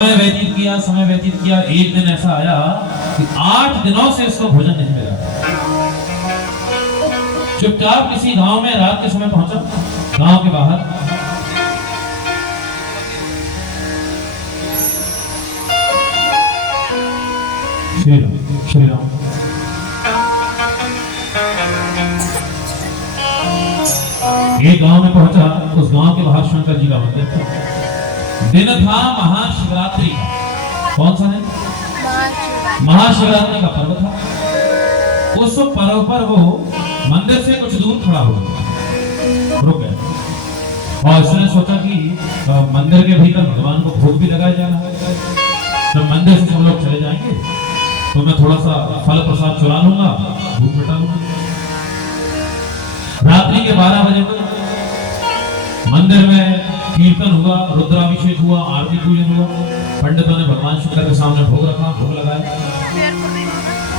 समय व्यतीत किया। एक दिन ऐसा आया कि 8 दिनों से इसको भोजन नहीं मिला। चुपचाप किसी गांव में रात के समय पहुंचा, गांव के बाहर। श्री राम श्री राम। एक गांव में पहुंचा, उस गांव के बाहर शंकर जी का मंदिर था। दिन था महाशिवरात्रि। कौन सा है? महाशिवरात्रि का पर्व था। उस पर्व पर वो मंदिर से कुछ दूर खड़ा हो गया, रुक गया और इसने सोचा कि मंदिर के भीतर भगवान को भोग भी लगाया जाना है। जब मंदिर से सब लोग चले जाएंगे तो मैं थोड़ा सा फल प्रसाद चुरा लूंगा, भूख मिटा लूंगा। रात्रि के 12 बजे तक मंदिर में कीर्तन हुआ, रुद्राभिषेक हुआ, आरती पूजन हुआ। पंडितों ने भगवान शंकर के सामने भोग रखा, भोग लगाया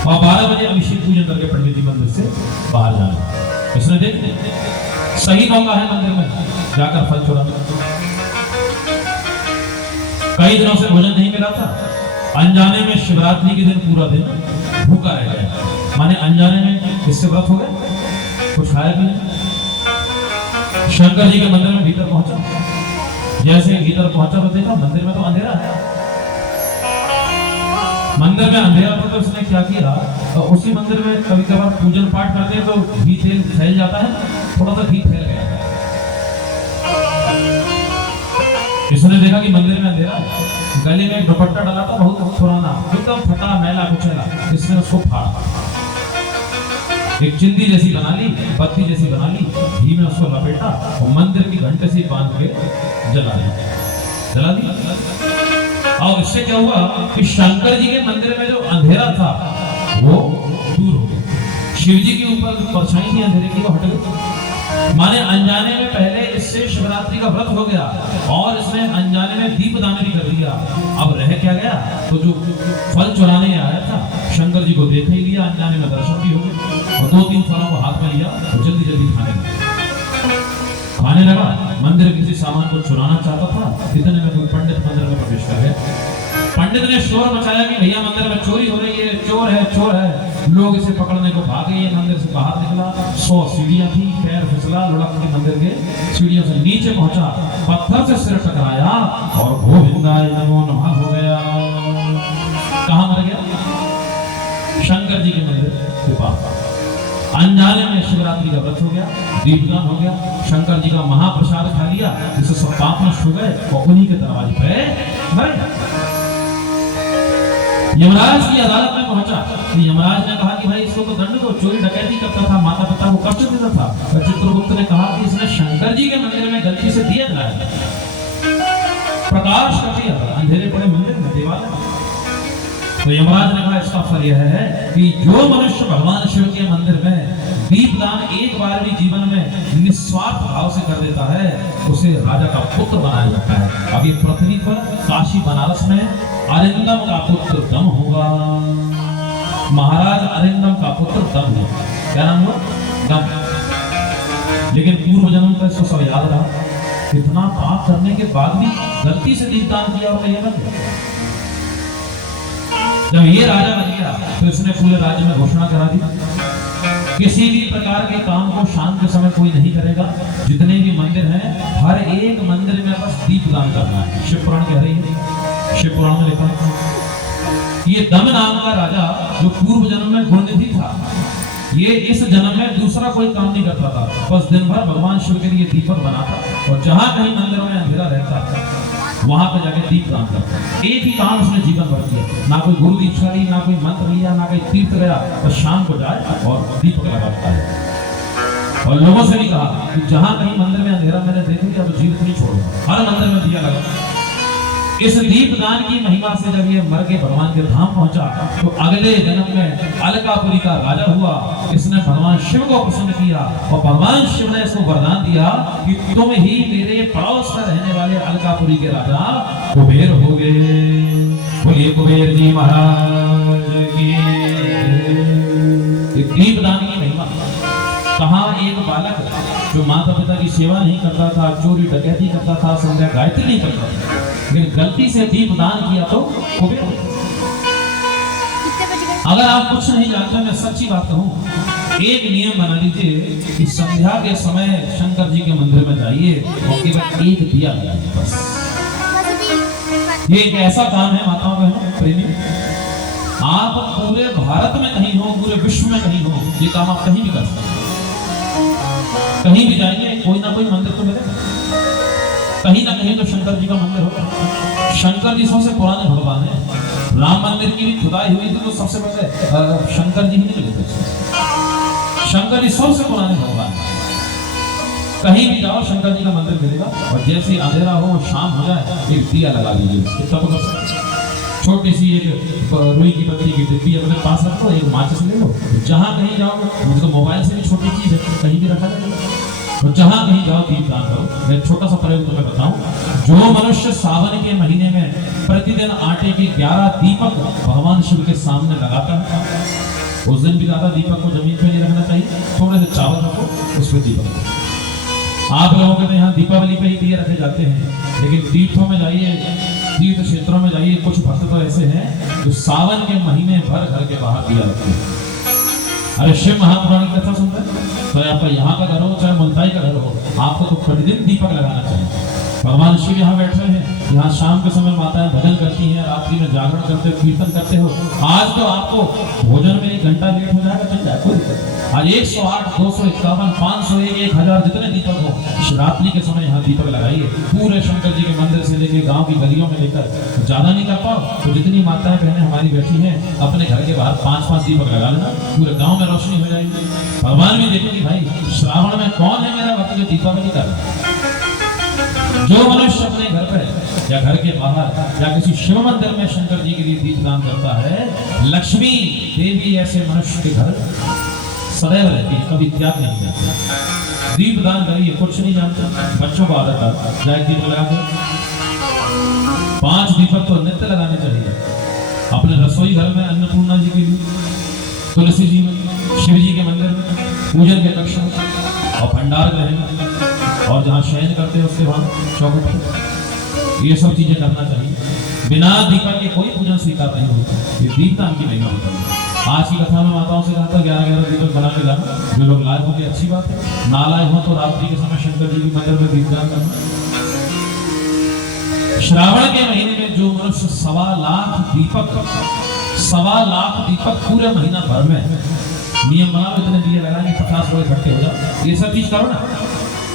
और 12 बजे अभिषेक पूजन करके पंडित जी मंदिर से बाहर जाना। इसने देख सही मौका है मंदिर में जाकर फल चुराना। कई दिनों से भोजन नहीं मिला था। अनजाने में शिवरात्रि के दिन पूरा दिन भूखा रह गया। माने अनजाने में किससे व्रत हो गया, कुछ खाया भी नहीं। शंकर जी के मंदिर में भीतर पहुंचा। जैसे भीतर पहुंचा तो देखा मंदिर में तो अंधेरा है। मंदिर में अंधेरा था तो उसने क्या किया, तो उसी मंदिर में कभी कभार पूजन पाठ करते हैं तो घी तेल फैल जाता है, थोड़ा सा घी फैल गया। इसने देखा कि मंदिर में अंधेरा है। गले में एक दुपट्टा डाला था, बहुत पुराना, एकदम फटा मैला कुचैला। इसने उसको फाड़ा, एक चिंदी जैसी बना ली, बत्ती जैसी बना ली, घी में उसको लपेटा और मंदिर की घंटे से बांध के जला दी। और इससे क्या हुआ कि शंकर जी के मंदिर में जो अंधेरा था वो दूर हो गया। शिव जी के ऊपर परछाई थी अंधेरे की, वो हट गई। माने अनजाने में पहले इससे शिवरात्रि का व्रत हो गया और इसने अनजाने में दीपदान भी कर दिया। अब रह क्या गया, तो जो फल चुराने आया था शंकर जी को देख ही लिया, अनजाने में दर्शन भी हो गए और 2-3 फलों को हाथ में लिया और जल्दी जल्दी खाने लगा। मंदिर किसी सामान को चुराना चाहता था, इतने में कोई पंडित मंदिर में प्रवेश कर गया। पंडित ने शोर मचाया कि भैया मंदिर में चोरी हो रही है, चोर है, चोर है। लोग इसे पकड़ने को भागे। ये मंदिर से बाहर निकला, 100 सीढ़ियां थी, पैर फिसला, लुढ़क के मंदिर के सीढ़ियों से नीचे पहुंचा, पत्थर से सिर टकराया और गोविंदाय नमो नमः हो गया। कहां मर गया? शंकर जी के मंदिर के पास। अनजाने में शिवरात्रि का व्रत हो गया, दीपदान हो गया, शंकर जी का महाप्रसाद खा लिया, जिससे सब पाप नष्ट हो गए और उन्हीं के दरवाजे पे मर गया। यमराज की अदालत में पहुंचा तो यमराज ने कहा कि भाई इसको तो दंड दो, चोरी डकैती करता था, माता पिता को कष्ट देता था। तो चित्रगुप्त ने कहा कि इसने शंकर जी के मंदिर में गलती से दिया जलाया, प्रकाश कर दिया, अंधेरे पड़े मंदिर में, दीवार में। तो यमराज ने कहा इसका फल यह है कि जो मनुष्य भगवान शिव के मंदिर में दीपदान एक बार भी जीवन में निस्वार्थ भाव से कर देता है, उसे राजा का पुत्र बनाया जाता है। अब ये पृथ्वी पर काशी बनारस में अरिंदम का पुत्र दम होगा। महाराज अरिंदम का पुत्र दम होगा। क्या नाम हुआ? दम। लेकिन पूर्व जन्म का इसको सब याद रहा, कितना पाप करने के बाद भी गलती से दीपदान किया और ये बन गया। जब ये राजा बन गया तो इसने पूरे राज्य में घोषणा करा दी, किसी भी प्रकार के काम को शाम के समय कोई नहीं करेगा। जितने भी मंदिर हैं, हर एक मंदिर में बस दीपदान करना है। शिव पुराण कह रही है, शिव पुराण में लिखा है ये दम नाम का राजा जो पूर्व जन्म में गुणनिधि था, ये इस जन्म में दूसरा कोई काम नहीं करता था, बस दिन भर भगवान शिव के लिए दीपक बनाता और जहां कहीं मंदिरों में अंधेरा रहता था वहां पर जाके दीपदान करता। एक ही काम उसने जीवन भर किया, ना कोई गुरु दीक्षा ली, ना कोई मंत्र लिया, ना कोई तीर्थ गया, बस शाम को जाए और दीपक लगाता है। और लोगों से भी कहा कि जहां कहीं मंदिर में अंधेरा मैंने देख लिया तो जीवित नहीं छोड़ो, हर मंदिर में दिया लगा। इस दीपदान की महिमा से जब ये मर के भगवान के धाम पहुंचा तो अगले जन्म में अलकापुरी का राजा हुआ। इसने भगवान शिव को प्रसन्न किया और भगवान शिव ने इसको वरदान दिया कि तुम ही मेरे पड़ोस में रहने वाले अलकापुरी के राजा कुबेर हो गए। बोलिए कुबेर जी महाराज की। दीपदान की महिमा। कहां एक बालक जो माता पिता की सेवा नहीं करता था, चोरी डकैती करता था, संध्या गायत्री नहीं करता था, लेकिन गलती से दीप दान किया तो कुबेर हो। अगर आप कुछ नहीं जानते, मैं सच्ची बात कहूं, एक नियम बना लीजिए कि संध्या के समय शंकर जी के मंदिर में जाइए और केवल एक दिया लगाइए बस। ये एक ऐसा काम है माताओं बहनों प्रेमी, आप पूरे भारत में कहीं हो, पूरे विश्व में कहीं हो, ये काम आप कहीं भी कर सकते हैं। कहीं भी जाएंगे कोई ना कोई मंदिर तो मिलेगा, कहीं ना कहीं तो शंकर जी का मंदिर होगा। शंकर जी सबसे पुराने भगवान है। राम मंदिर की भी खुदाई हुई थी तो सबसे पहले शंकर जी ही निकले थे। शंकर जी सबसे पुराने भगवान है। कहीं भी जाओ शंकर जी का मंदिर मिलेगा। और जैसे अंधेरा हो, शाम हो जाए, एक दिया लगा दीजिए, तब छोटी सी एक रुई की पत्ती की डिब्बी अपने पास रखो, एक माचिस ले लो, जहां कहीं जाओ, मुझको मोबाइल से भी छोटी चीज है, कहीं भी रखा जाएगा। और जहां कहीं जाओ दीप दान करो। मैं छोटा सा प्रयोग तुम्हें बताऊं, जो मनुष्य सावन के महीने में प्रतिदिन आटे के 11 दीपक भगवान शिव के सामने लगाता है, उस दिन भी ज्यादा दीपक को जमीन पे नहीं रखना चाहिए, थोड़े से चावल रखो, उस पर दीपक रखो। आप लोगों के तो यहाँ दीपावली पे ही दिए रखे जाते हैं, लेकिन तीर्थों में जाइए, तीर्थ क्षेत्रों में जाइए, कुछ भक्त तो ऐसे हैं जो सावन के महीने भर घर के बाहर दिया रखते हैं। अरे शिव महापुराण की कथा सुनते हैं, तो आपका यहाँ का घर हो चाहे मुल्ताई का घर हो, आपको तो प्रतिदिन दीपक लगाना चाहिए। भगवान शिव यहाँ बैठे हैं, यहाँ शाम के समय माताएं भजन करती हैं, रात्रि में जागरण करते हो, कीर्तन करते हो। आज तो आपको भोजन में 1 घंटा लेट हो जाएगा, चल जाए, कोई दिक्कत। आज 108, 251, 501, 1000 जितने दीपक हो, रात्रि के समय यहाँ दीपक लगाइए। पूरे शंकर जी के मंदिर से लेके गांव की गलियों में लेकर, ज्यादा नहीं कर पाओ तो जितनी माताएं बहनें हमारी बैठी हैं, अपने घर के बाहर 5-5 दीपक लगा लेना, पूरे गांव में रोशनी हो जाएगी। भगवान भी देखेंगे भाई श्रावण में कौन है मेरा भक्त जो दीपावली कर रहा है। जो मनुष्य अपने घर पर या घर के बाहर या किसी शिव मंदिर में शंकर जी के लिए दीप दान करता है, लक्ष्मी देवी ऐसे मनुष्य के घर सदैव रहती है, कभी त्याग नहीं करती। दीप दान करिए, कुछ नहीं जानते, बच्चों को आदत है, जाए दीप लगा के 5 दीपक तो नित्य लगाने चाहिए। अपने रसोई घर में अन्नपूर्णा जी के लिए, तुलसी जी में, शिव जी के मंदिर में, पूजन के कक्ष में, और भंडार गृह में, और जहाँ शयन करते हैं उसके वहां चौखट पर, ये सब चीजें करना चाहिए। बिना दीपक के कोई पूजन स्वीकार नहीं होता। ये दीपदान की महिमा होती है। आज की कथा में माताओं से कहा था 11-11 दीपक बना के लाना। जो लोग लाए होंगे अच्छी बात है, ना लाए हो तो रात्रि के समय शंकर जी के मंदिर में दीपदान करना। श्रावण के महीने में जो मनुष्य 1.25 लाख दीपक पूरे महीना भर में, नियम बना लो, इतने दिए लगाएंगे, 50 लोग इकट्ठे हो जाओ, ये सब चीज करो ना।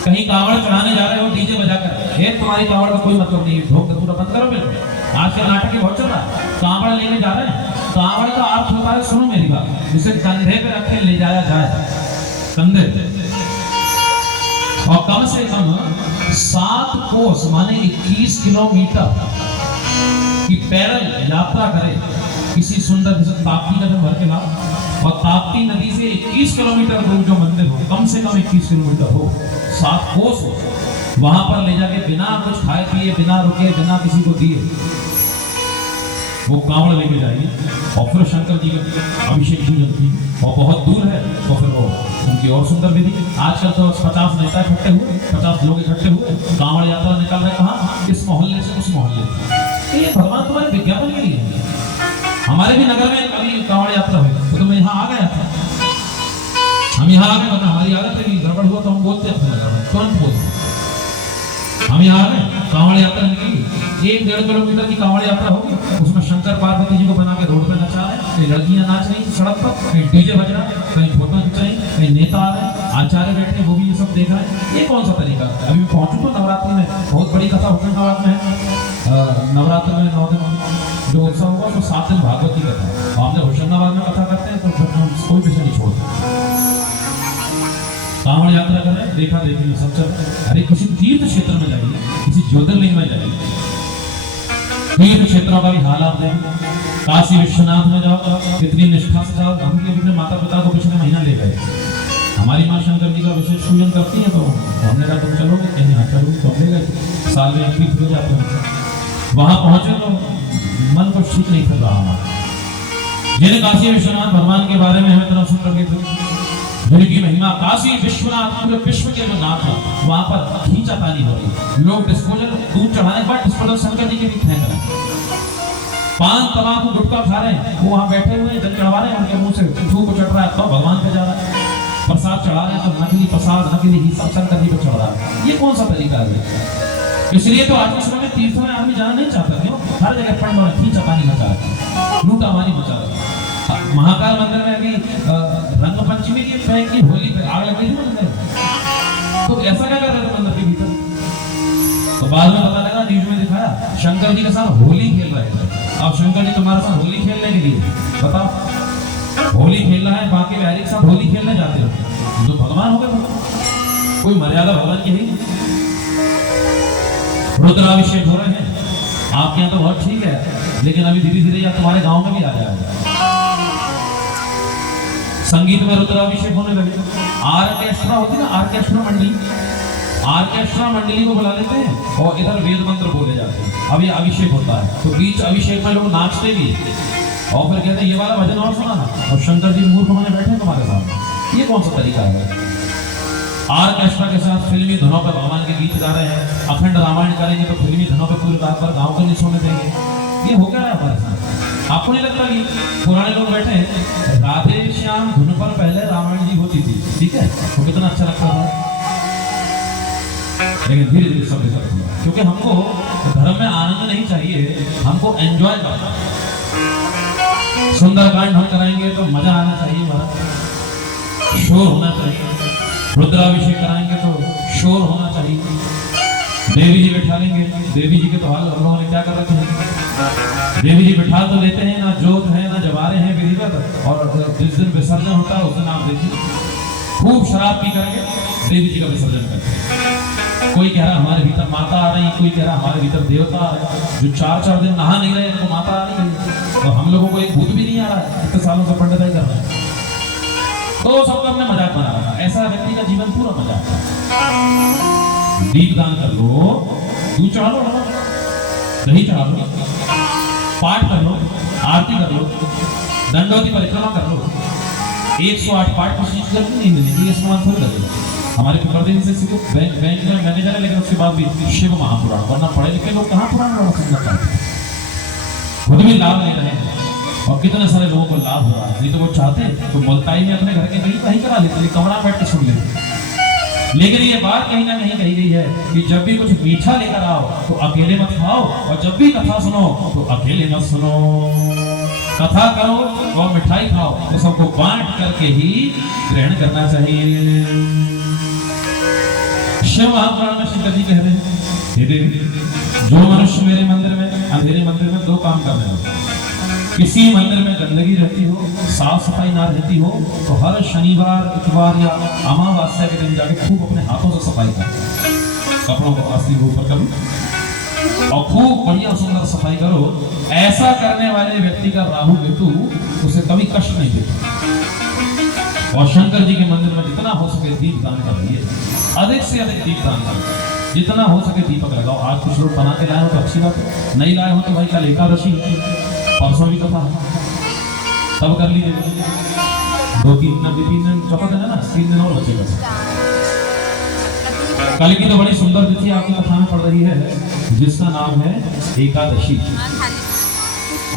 कहीं कांवड़ चढ़ाने जा रहे हो डीजे बजाकर, ये तुम्हारी कांवड़ का कोई मतलब नहीं है, ढोक के पूरा बंद करो। बिल्कुल आजकल नाटक बहुत चल रहा है, कांवड़ लेने जा रहे हैं, कांवड़ का अर्थ होता है, सुनो मेरी बात, जिसे कंधे पे रख के ले जाया जाए, कंधे पे, और कम से कम 7 कोस माने 21 किलोमीटर की पैदल यात्रा करे। किसी सुंदर जैसे ताप्ती नदी भर के लाओ, और ताप्ती नदी से 21 किलोमीटर दूर जो मंदिर हो, कम से कम 21 किलोमीटर हो, 7 कोस हो, वहां पर ले जाके बिना कुछ खाए पिए, बिना रुके, बिना किसी को दिए, वो कांवड़ लेके जाइए, और फिर शंकर जी का अभिषेक पूजन की, और बहुत दूर है तो फिर वो उनकी और सुंदर विधि। आजकल तो 50 नेता इकट्ठे हुए, 50 लोग इकट्ठे हुए, कांवड़ यात्रा निकल रहे, कहाँ, इस मोहल्ले से उस मोहल्ले से। ये भगवान तुम्हारे विज्ञापन के लिए है। हमारे भी नगर में कभी कांवड़ यात्रा हुई तो मैं यहाँ आ गया था, हम यहाँ आ गए, वरना हमारी आदत है कि गड़बड़ हुआ तो हम बोलते हैं अपने नगर में, तुरंत बोलते। हम यहाँ आ गए, कांवड़ यात्रा निकली, 1-1.5 किलोमीटर की कांवड़ यात्रा होगी, उसमें शंकर पार्वती जी को बना के रोड पे नचा रहे हैं, कहीं लड़कियां नाच रही सड़क पर, कहीं डीजे बज रहा है, कहीं फोटो खिंच रही, कहीं नेता आ रहे हैं, आचार्य बैठे वो भी ये सब देख रहे हैं। ये कौन सा तरीका है? अभी पहुंचू तो नवरात्रि में बहुत बड़ी कथा होटल में है, नवरात्र में 9 दिन जो उत्सव होगा तो 7 दिन भागवत की कथा। हम जब होशंगाबाद में कथा करते हैं तो कोई विषय नहीं छोड़ते, कांवड़ यात्रा कर रहे हैं, देखा देखी में सब चल। अरे किसी तीर्थ क्षेत्र में जाइए, किसी ज्योतिर्लिंग में जाइए, तीर्थ क्षेत्रों का भी हाल आप देखें। काशी विश्वनाथ में जाओ, कितनी निष्ठा से जाओ। हम भी अपने माता पिता को पिछले महीना ले गए, हमारी माँ शंकर जी का विशेष पूजन करती है, तो हमने कहा तुम चलोगे? कहीं हाँ चलो, तो हम ले गए। साल में 1 तीर्थ हो जाते हैं, वहां पहुंचे तो मन को ठीक नहीं कर रहा हमारा। जिन्हें काशी विश्वनाथ भगवान के बारे में हमें तरफ सुन लगे थे, जिनकी महिमा काशी विश्वनाथ पूरे विश्व के जो नाथ है, वहां पर खींचा ताली हो रही। लोग डिस्पोजल दूध चढ़ाने के बाद डिस्पोजल शंकर जी के भी फेंक रहे हैं। पान तमाकू गुटखा खा रहे हैं, वो वहां बैठे हुए जल चढ़ा रहे हैं, उनके मुंह से थूक चढ़ रहा है तो भगवान पे जा रहा है। प्रसाद चढ़ा रहे हैं तो नकली प्रसाद नकली ही सब शंकर जी पे चढ़ रहा है। ये कौन सा तरीका है? इसलिए तो आज के समय में तीर्थों में आदमी जाना नहीं चाहता। क्यों? हर जगह पंड और खींचा पानी मचा रहा है, लूटा मारी मचा रहा है। महाकाल मंदिर में अभी रंग पंचमी की होली पे आग लगी थी मंदिर में, तो ऐसा क्या कर रहे थे मंदिर के भीतर? तो बाद में पता लगा, न्यूज में दिखाया शंकर जी के साथ होली खेल रहे थे। अब शंकर जी तुम्हारे साथ होली खेलने के लिए बताओ, होली खेलना है, बाकी बिहारी के साथ होली खेलने जाते हो तो भगवान हो गए। कोई मर्यादा भगवान की है? रुद्राभिषेक हो रहे हैं आपके यहाँ तो बहुत ठीक है, लेकिन अभी धीरे धीरे या तुम्हारे गांव में भी आ जाएगा। संगीत में रुद्राभिषेक होने लगे। आर्केस्ट्रा होती ना, आर्केस्ट्रा मंडली, आर्केस्ट्रा मंडली को बुला लेते हैं और इधर वेद मंत्र बोले जाते हैं। अभी अभिषेक होता है तो बीच अभिषेक में लोग नाचते भी और फिर कहते हैं ये वाला भजन और सुना ना, और शंकर जी मूर्ख होने बैठे तुम्हारे सामने। ये कौन सा तरीका है? आर्केस्ट्रा के साथ फिल्मी धुनों पर भगवान के गीत गा रहे हैं। अखंड रामायण करेंगे तो फिल्मी धुनों पर पूरे रात भर गाँव को नहीं सोने देंगे। ये हो गया है हमारे साथ। आपको नहीं लगता कि पुराने लोग बैठे हैं, राधे श्याम धुन पर पहले रामायण जी होती थी, ठीक है, तो कितना अच्छा लगता था। लेकिन धीरे धीरे सब बेकार हुआ, क्योंकि हमको धर्म में आनंद नहीं चाहिए, हमको एंजॉय करना। सुंदरकांड हम कराएंगे तो मजा आना चाहिए, हमारा शोर होना चाहिए। रुद्राभिषेक कराएंगे तो शोर होना चाहिए। देवी जी बैठा लेंगे, देवी जी के तो हाल हम लोगों ने क्या कर रखे हैं। देवी जी बैठा तो लेते हैं, ना जोत है ना जवारे हैं विधिवत, और जिस दिन विसर्जन होता है उस दिन आप देखिए खूब शराब पी करके देवी जी का विसर्जन करते हैं। कोई कह रहा हमारे भीतर माता आ रही, कोई कह रहा हमारे भीतर देवता आ रहे। जो 4-4 दिन नहा नहीं रहे उनको माता आ रही है, और हम लोगों को एक भूत भी नहीं आ रहा है, इतने सालों से पंडिताई कर रहे हैं। तो सबको अपने मजाक बना रहा। ऐसा व्यक्ति का जीवन पूरा मजाक है। दीप दान कर लो, दूध चढ़ा लो, दही चढ़ा लो, पाठ कर लो, आरती कर लो, दंडवती परिक्रमा कर लो। 108 पाठ की चीज करती नहीं मिलेगी, ये समान थोड़ी लगेगा। हमारे पिपरदेवी से सिर्फ बैंक में मैनेजर है, लेकिन उसके बाद भी शिव महापुराण, वरना पढ़े लिखे लोग कहाँ पुराण सुनना चाहते हैं। खुद भी लाभ ले रहे हैं और कितने सारे लोगों को लाभ हो रहा है। नहीं तो वो चाहते तो मुल्ताई में अपने घर के कहीं करा लेते, कमरा बैठ के सुन लेते। लेकिन ये बात कहीं ना कहीं कही गई है कि जब भी कुछ मीठा लेकर आओ तो अकेले मत खाओ, और जब भी कथा सुनो तो अकेले मत सुनो। कथा करो और मिठाई खाओ तो सबको बांट करके ही ग्रहण करना चाहिए। शिव महापुराण में शंकर जी कह रहे हैं, हे देवी, जो मनुष्य मेरे मंदिर में अंधेरे मंदिर में 2 काम कर रहे हो। किसी मंदिर में गंदगी रहती हो, साफ सफाई ना रहती हो, तो हर शनिवार इतवार या अमावस्या के दिन जाके खूब अपने हाथों से सफाई करो। कपड़ों को अस्ती के ऊपर करो और खूब बढ़िया सुंदर सफाई करो। ऐसा करने वाले व्यक्ति का राहु केतु उसे कभी कष्ट नहीं देता। और शंकर जी के मंदिर में जितना हो सके दीप दान करिए, अधिक से अधिक दीप दान करिए, जितना हो सके दीपक लगाओ। आज कुछ लोग बना के लाए हो तो अच्छी बात है, नहीं लाए हो तो भाई कल एकादशी, परसों भी कथा तब कर लीजिए। 2-3 दिन चौथा दिन है ना, 3 दिन और बचेगा। कल की तो बड़ी सुंदर तिथि आपकी कथा में पड़ रही है, जिसका नाम है एकादशी।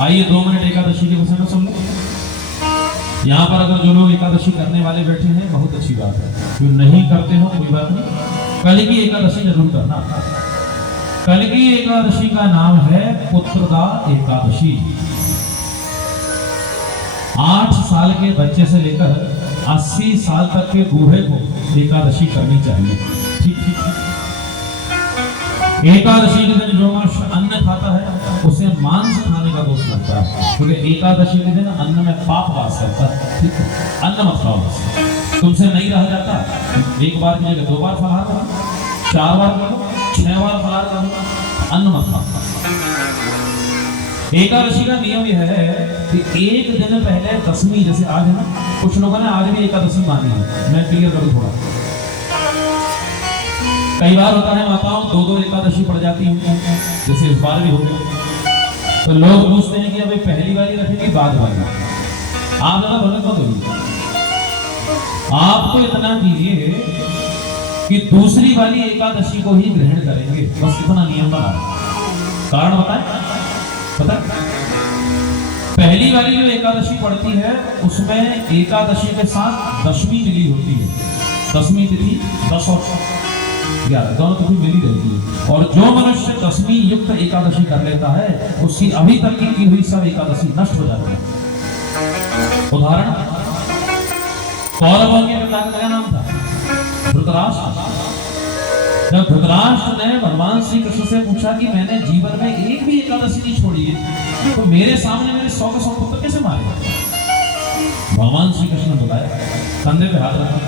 आइए 2 मिनट एकादशी के विषय में सुन लो। यहाँ पर अगर जो लोग एकादशी करने वाले बैठे हैं, बहुत अच्छी बात है। जो नहीं करते हो कोई बात नहीं, कल की एकादशी जरूर करना। कल की एकादशी का नाम है पुत्रदा एकादशी। 8 साल के बच्चे से लेकर 80 साल तक के बूढ़े को एकादशी करनी चाहिए। ठीक ठीक। एकादशी के दिन जो मनुष्य अन्न खाता है उसे मांस खाने का दोष लगता है, क्योंकि एकादशी के दिन अन्न में पाप वास करता है। ठीक है, अन्न मत खाओ, तुमसे नहीं रह जाता। 1 बार की जगह 2 बार फलाहार करो, 4 बार करो, 6 बार फलाहार करो, अन्न मत खाओ। एकादशी का नियम यह है कि 1 दिन पहले दशमी, जैसे आज है ना, कुछ लोगों ने आज भी एकादशी मानी है। मैं क्लियर करूं थोड़ा। कई बार होता है माताओं 2-2 एकादशी पड़ जाती हैं, जैसे इस बार भी हो गई। तो लोग पूछते हैं कि अभी पहली वाली रखेंगे बाद वाली। आप ज्यादा भ्रमित मत होइए। आप तो इतना कीजिए कि दूसरी वाली एकादशी को ही ग्रहण करेंगे, बस इतना नियम बना। कारण बताएं, पता पहली वाली जो एकादशी पड़ती है उसमें एकादशी के साथ दशमी मिली होती है। दशमी तिथि 10 और 11 दोनों तिथि मिली रहती है। और जो मनुष्य दशमी युक्त एकादशी कर लेता है उसकी अभी तक की हुई सब एकादशी नष्ट हो जाती है। उदाहरण, कौरवों के पिता का क्या नाम था? धृतराष्ट्र। जब धृतराष्ट्र ने भगवान श्री कृष्ण से पूछा कि मैंने जीवन में एक भी एकादशी नहीं छोड़ी है, तो मेरे सामने मेरे 100 के 100 पुत्र कैसे मारे? भगवान श्री कृष्ण ने बताया, कंधे पे हाथ रखा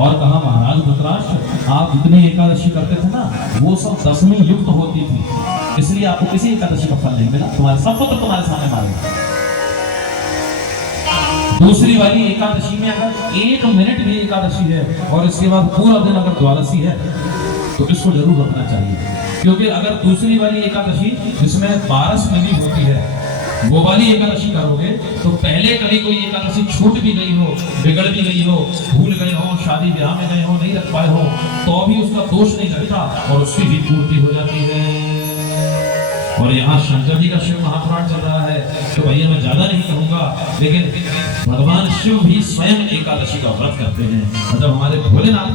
और कहा, महाराज धृतराष्ट्र, आप जितनी एकादशी करते थे ना वो सब दशमी युक्त होती थी, इसलिए आपको किसी एकादशी का फल नहीं मिला, तुम्हारे सब पुत्र तुम्हारे सामने मारे। दूसरी वाली एकादशी में अगर 1 मिनट भी एकादशी है और इसके बाद पूरा दिन अगर द्वादशी है तो इसको जरूर रखना चाहिए, क्योंकि अगर दूसरी वाली एकादशी जिसमें 12 मिली होती है वो वाली एकादशी करोगे तो पहले कभी कोई एकादशी छूट भी गई हो, बिगड़ भी गई हो, भूल गए हो, शादी ब्याह में गए हो, नहीं रख पाए हो, तो भी उसका दोष नहीं लगता और उसकी भी पूर्ति हो जाती है। और यहाँ शंकर जी का शिव महापुराण चल रहा है, तो भैया मैं ज्यादा नहीं कहूंगा, लेकिन भगवान शिव भी स्वयं एकादशी का व्रत करते हैं। मतलब हमारे भोलेनाथ